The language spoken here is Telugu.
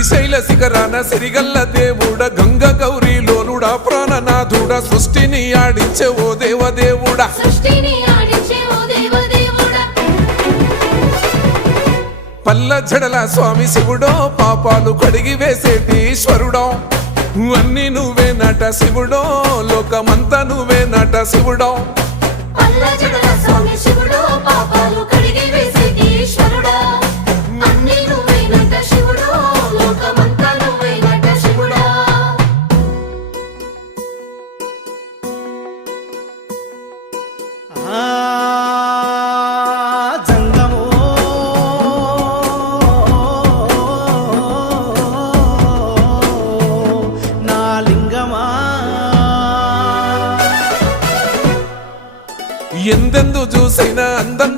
శ్రీశైల శిఖరాన సిరిగల్ల దేవుడ గంగ గౌరీ లోలుడా ప్రాణనాథుడ సృష్టిని ఆడించే ఓ దేవదేవుడా పల్ల జడల స్వామి శివుడో పాపాలు కడిగి వేసేటి ఈశ్వరుడో అన్ని నువ్వే నట శివుడో లోకమంతా నువ్వే నట శివుడో ఎందెందు చూసైనా అందం